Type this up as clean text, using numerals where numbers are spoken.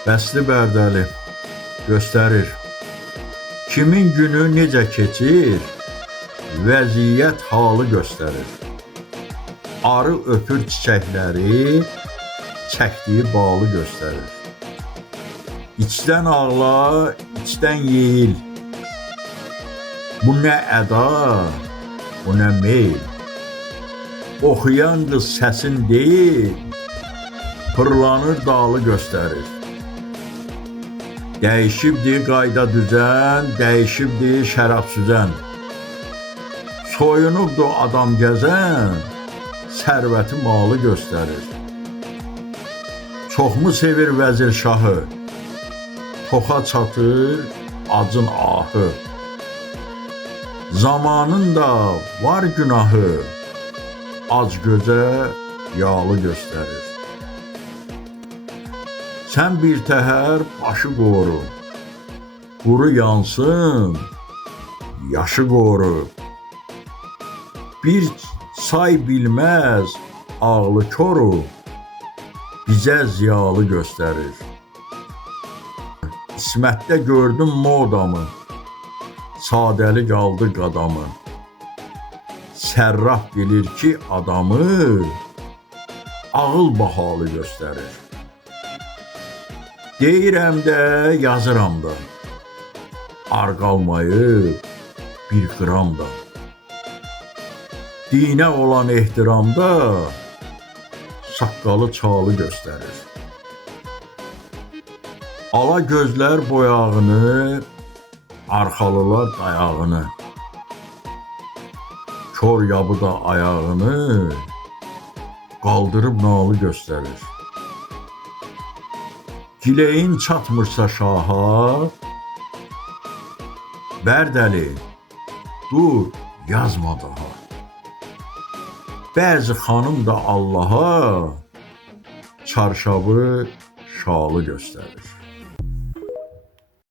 Bəsli bərdəli göstərir. Kimin günü necə keçir, vəziyyət halı göstərir. Arı öpür çiçəkləri, çəkdiyi balı göstərir. İçdən ağla, içdən yeyil. Bu nə əda, bu nə meyl. Oxuyan qız səsin deyil, fırlanır dalı göstərir. Dəyişibdir qayda düzən, dəyişibdir şərab süzən. Soyunubdur adam gəzən, sərvəti malı göstərir. Çoxmu sevir vəzir şahı, toxa çatır acın ahı. Zamanın da var günahı, ac gözə yağlı göstərir. Sən bir təhər başı qoru, quru yansın, yaşı qoru. Bir say bilməz ağlı koru, bizə ziyalı göstərir. İsmətdə gördüm modamı, sadəlik aldı qadamı. Sərraf bilir ki adamı, ağıl bahalı göstərir. Deyirəm də, yazıram da, ar qalmayıb bir qram da. Dinə olan ehtiramda saqqalı çalı göstərir. Ala gözlər boyağını, arxalılar dayağını. Kor yabı da ayağını, qaldırıb nalı göstərir. Gileyin çatmırsa şaha, bərdəli, dur, yazma daha. Bəzi xanım da Allaha çarşabı, şalı göstərir.